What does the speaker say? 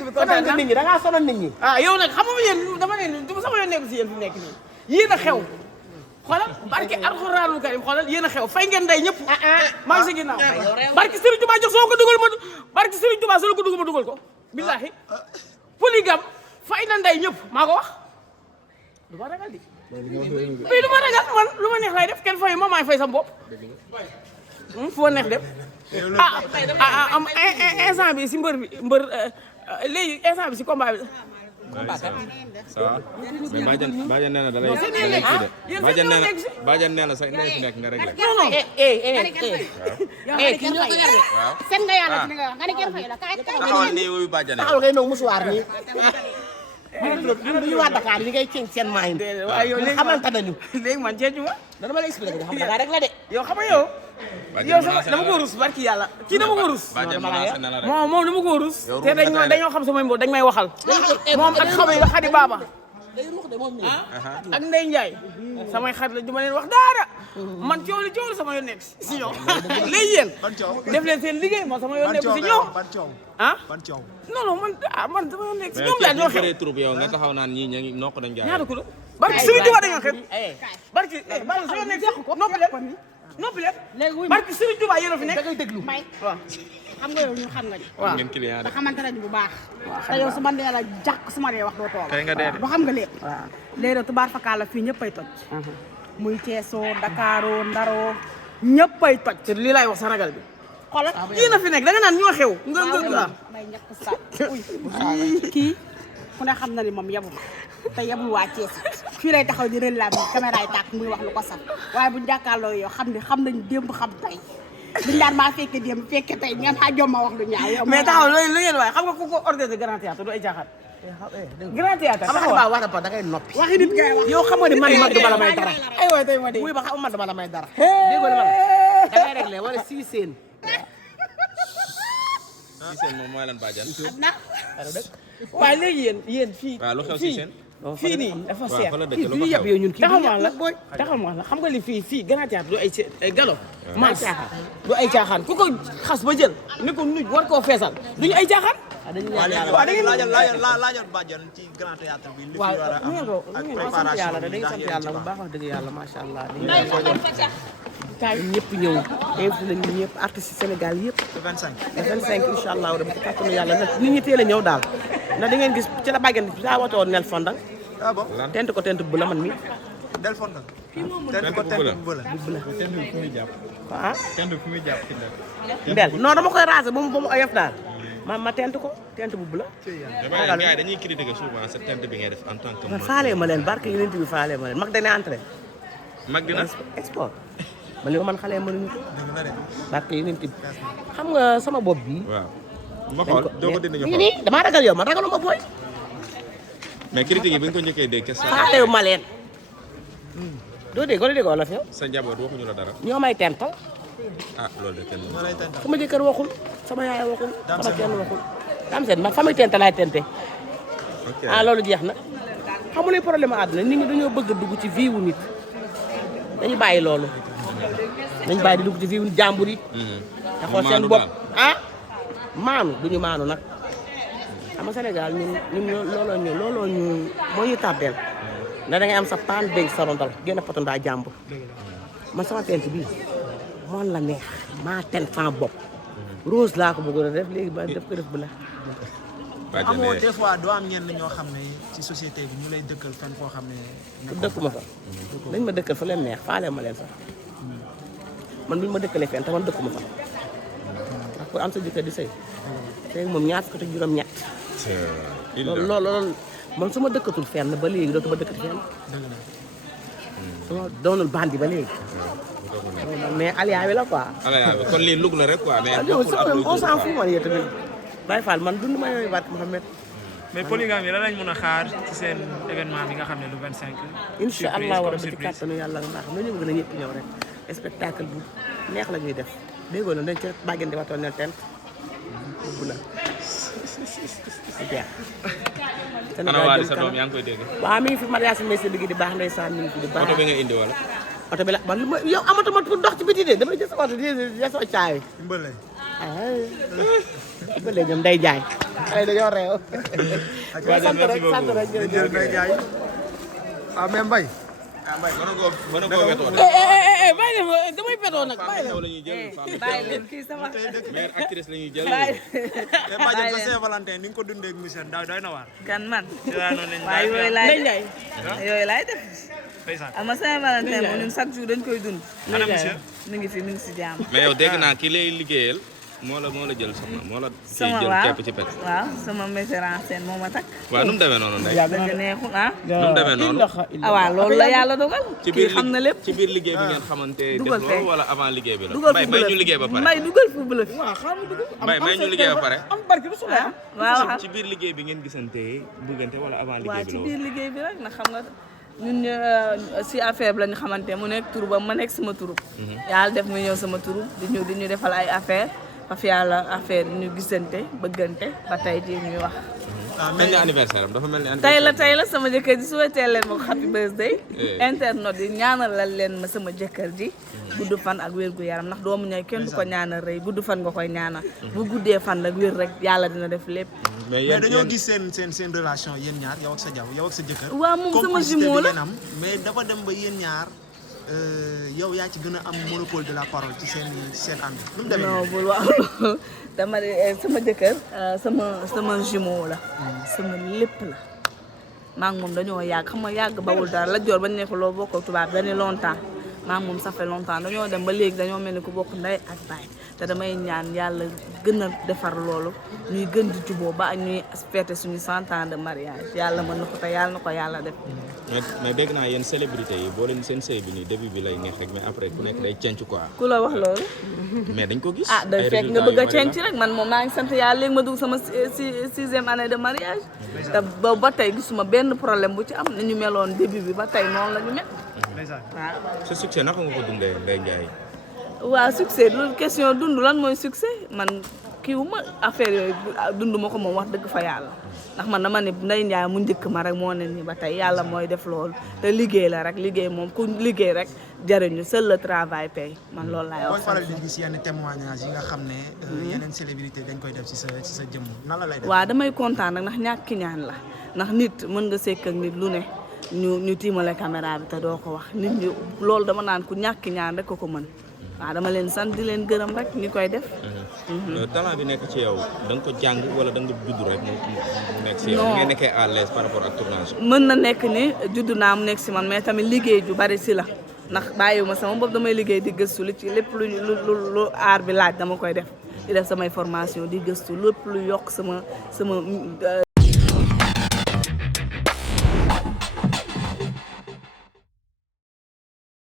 dëkk bi kontaan nit ñi da ngaa sonal nit ñi. ah yow nag xam nga yéen dama ne du sama yoon nekk si yéen fi nekk nii yéen a xew xoolal barke alxuraanul karim xoolal yéen a xew fay ngeen day ñëpp maa ngi si ginnaaw barke Serigne Touba jox soo ko dugal ma barke Serigne Touba soo ko dugal ma dugal ko billahi polygame fay na nday ñëpp maa ko wax du ma ragal di mais lu ma ragal man lu ma neex lay def kenn fay ma maay fay sama bopp fu ma neex dem instant bi si mbër léegi instant bi si combat bi ça va mais Badiane nee na da lay kii de Badiane nee na sax ndey fi nekk nga réglé. non non kii ñoo ko yar de. waaw seen nga yàlla ci li nga wax nga ne kenn fay la kaay taxawal nii wuyu Badiane. taxawal ngay ñëw musuwaar nii. ñu waa Dakar li ngay ceeñ seen maayin. waaw yow léegi xamante nañu. léegi man ceeju ma dana ma lay expliqué xam nga rek la de. yow xam nga yow. yow sama dama ko rus barki yàlla kii dama ko rus. Badiane menacé na la rek. moom dama ko rus. te dañoo xam samay mbóot dañ may waxal. moom ak xaw ma Xadi Baba. ak Ndeye Ndiaye. samay xarit la du ma leen wax dara. man coow li sama yoon nekk si ñoom. léegi yéen. def leen seen liggéey man sama yoon nekk si ñoom. ah non non man sama yoon nekk si ñoom daal ñoo xew. mais troupe yow nga taxaw naan ñii ña ngi nokk dañ jaay. ñaata kilo barki Serigne Touba dañoo xew. barki bala sa yoon nekk si noppi leen barki Serigne Touba yéen a fi nekk da ngay déglu may waaw. xam nga yow ñu xam nga ni. waaw ngeen client te de. xamante nañu bu baax. te yow su ma nee la jàkk su ma dee wax doo toog. kay nga dee de. ba xam nga lépp. léegi nag tubaar fakkaar la fii ñëppay toj. muy Ceesoo Dakaro Ndaro ñëppay toj. te lii laay wax Sénégal bi. xoolal yéen a fi nekk da nga naan ñoo xew. nga may ñàkk sa kii ku ne xam na ni moom yabu ma te yabul waa Thiès fii lay taxaw di relais bi caméra yi tàkk muy wax lu ko saf waaye buñ jàkkaarloo yow xam nañ démb xam tey buñ daan maa fekke démb fekke tey ngeen xaa jom ma wax lu ñaaw yow mais taxaw loolu lu ngeen waaye xam nga ku ko organisé grand théâtre du ay caaxaan. grand théâtre xam nga wax na da ngay noppi. waxi nit ngay wax yow xam nga ni man du ma la may dara. ay waay tey ma de. wuy ba xam man dama la may dara. dégg nga da ngay réglé wala sii seen. si seen moom mooy lan Badiane. waaye léegi yéen fii. waaw lu xew si seen. fii nii dafa seer. fa la dëkk lu ko fii yëpp xew. yow ñun kii taxal ma wax la taxal ma wax la xam nga li fii grand théâtre du ay galo. maa caaxaan du ay caaxaan ku ko xas ba jël ni ko nuj war koo feesal duñu ay caaxaan. waaw da ngeen laajal Badiane ci grand théâtre bi li fi waaw war a am ak sant yàlla préparation dañuy sant yàlla bu baax wax dëgg yàlla macha allah. kaay ñëpp ñëw invité nañu ñëpp artistes Sénégal yëpp. le 25 le 25 incha allah rabi ci kàttanu yàlla nag nit ñi teel a ñëw daal ndax da ngeen gis ci la Badiane bi daa woote woon Nel Fondang ah bon tent ko tent bu la man mi del fonda tent ko tent bu la ah ndel non dama koy raser ba mu oyof daal ma tent ko tent bu la mais gars yi dañuy critiquer souvent sa tent bi ngay def en tant que. man faalee ma leen barke yeneen bi faalee ma leen mag dañuy entré mag dina. sport man li ko man xale mënuñu ko barke yeneen bi xam nga sama bopp bi waaw. ma xool doo ko dindi nga nii xool. nii damaa ragal yow man ragaluma booy mais critique yi bi nga ko njëkkee dégg qu'est-ce que faalewu ma leen doo dégg wala déggoo la fi yow sa njaboot waxuñu la dara. ñoo may tental ah loolu de kenn. ma lay tent sama jëkkër waxul sama yaay waxul sama kenn waxul dam seen man famille tente laay tente ok ah loolu jeex na xamu ne problème àdduna nit ñi dañoo bëgg a dugg ci vie wu nit dañu bàyyi loolu dañu bàyyi di dugg ci vie wu jàmbur yi te xool seen bopp ah maanu duñu maanu nag xam nga Sénégal ñun looloo ñu moo ñu tàbbeel ndax da ngay am sa paan dégg sa rondal génn poto ndaa jàmbur man sama tent bii moom la neex maa tent sama bopp rose laa ko bëggoon a def léegi ba def ko def bu la amoo des fois doo am ñenn ñoo xam ne ci société bi ñu lay dëkkal fenn foo xam ne dëkkuma fa dañ ma dëkkal fa leen neex faale ma leen sax man buñu ma dëkkalee fenn te man dëkkuma fa ndax pour am sa jëkkër di sëy léegi moom ñaar fukk ak juróom ñett loolu man su ma dëkkatul fenn ba léegi dootuma dëkkati fenn su ma doonul bandi ba léegi mais aliyaa bi la quoi kon lii lug la rek quoi mais. on s'en fout man yéen tamit Baye Fall man dund ma yooyu baat Mouhamed mais polygame yi lan lañ mën a xaar ci seen événement bi nga xam ne le 25. incha allah war a ci kàttanu yàlla nga xam ne ñu bëgg na ñëpp ñëw rek spectacle bu neex la ñuy def déggoo na dañ ca Badiane di watoon Nel tent bu la jeex ana Waly sa doom yaa ngi koy dégg. waaw mi ngi fi mariage may sa liggéey di baax ndeysaan mi ngi fi di baax oto bi nga indi wala. oto bi la man yow amatuma pour dox ci biti de damay jël sa oto di soo caay mbële ba léegi ñoom day jaay ay dañoo réew. Badiane merci beaucoup. sant rek jërëjëf. Mbaye Ndiaye ah mais Mbaye mën na koo wetoo de. bàyyi leen ma damay petoo nag bàyyi leen. la ñuy jël bàyyi leen kii sama meilleure actrice la ñuy jël. te Badiane sa Saint-Valentin ni nga ko dundee ak monsieur doy na waar. kan man waaw noonu lañ waaye yooyu laay Ndeye def yooyu laay def ndeysaan. ama Saint-Valentin moom ñun chaque jour dañ koy dund ana monsieur. mi ngi fi mi ngi si jàmm mais yow dégg naa ki lay liggéeyal moo la jël soxna moo la kii sama jël waaw képp ci pet. waaw sama metteur en scène moo ma takk waaw nu mu demee noonu Ndeye. dëgg neexul ah nu mu demee noonu. ah waaw loolu la yàlla dogal ci kii xam na lépp ci biir liggéey bi ngeen xamante def Dugal loolu fee. wala avant liggéey bi la. dugal Mbaye fu may bëlëf ñu liggéey ba pare. mbay dugal fu bëlëf waaw xaaral ma dugg. Mbaye may ñu liggéey ba pare. am barke bi su la waaw ci biir liggéey bi ngeen gisante bëggante wala avant waaw liggéey bi ci la biir liggéey bi rek na xam nga ñun si affaire bi la ñu xamante mu nekk tur ba ma nekk sama turu yàlla def mu ñëw sama turu di ñu defal ay affaire parce que yàlla affaire yi ñu gisante bëggante ba tey jii ñuy wax mel ni anniversaire am dafa mel ni anniversaire tey la sama jëkkër ji souhaité leen ma ko happy birthday internet yi ñaanalal leen ma sama jëkkër ji gudd fan ak wér gu yaram ndax doomu ñay kenn du ko ñaanal rëy gudd fan nga koy ñaanal bu guddee fan rek wér rek yàlla dina def lépp mais mais dañoo gis seen relation yéen ñaar yow ak sa jaw yow ak sa jëkkër. waaw moom sama complicité jumeau bi la ngeen am mais dafa dem ba yéen ñaar yow yaa ci gën a am monopole de la parole ci seen ànd. nu mu demee non bul wax loolu dama ne sama jëkkër sama jumeau la sama lépp la maa ngi moom dañoo yàgg xam nga yàgg bawul dara la joor ba nekk loo bokk ak tubaab dañuy longtemps maa ngi moom ça fait longtemps dañoo dem ba léegi dañoo mel ni ku bokk ndey ak baay te damay ñaan yàlla gën a defar loolu ñuy gën di juboo ba ñuy fêter suñu 100 ans de mariage yàlla mën na ko te yàlla na ko yàlla def mais dégg naa yéen célébrité yi boo leen seen sëy bi nii début bi lay neex rek mais après ku nekk day cenc quoi. ku la wax loolu mais dañ ko gis. ah day fekk nga bëgg a cenc rek man moom maa ngi sant yàlla léegi ma dugg sama 6e année de mariage te ba tey gisuma benn problème bu ci am ni ñu meloon début bi ba tey noonu la ñu mel ndeysaan. waaw sa succès naka nga ko dundee Ndeye Ndiaye. waaw succès du question dund lan mooy succès man kiiwu ma affaire yooyu dund ma ko moom wax dëgg fa yàlla ndax man dama ne Ndeye Ndiaye mu njëkk ma rek moo ne ni ba tey yàlla mooy def loolu te liggéey la rek liggéey moom ku liggéey rek jariñu seul le travail paye man loolu laay booy wax faral di gis yenn témoignage yi nga xam ne yeneen célébrité dañ koy def ci sa jëmm nan la lay def. waaw damay kontaan nag ndax ñàkk ki ñaan la ndax nit mën nga sekk ak nit lu ne ñu tiimale caméra bi te doo ko wax nit ñi loolu dama naan ku ñàkk ki ñaan rek ko mën waaw dama leen sant di leen gërëm rek ñi koy def. talent bi nekk ci yow da nga ko jàng wala da nga judd rek mu nekk ci yow. ngay nekkee à l'aise par rapport ak tournage. mën na nekk ni judd naa mu nekk si man mais tamit liggéey ju bari si la ndax bàyyiwuma sama bopp damay liggéey di gëstu li ci lépp lu aar bi laaj dama koy def di def samay formation di gëstu lépp lu yokk sama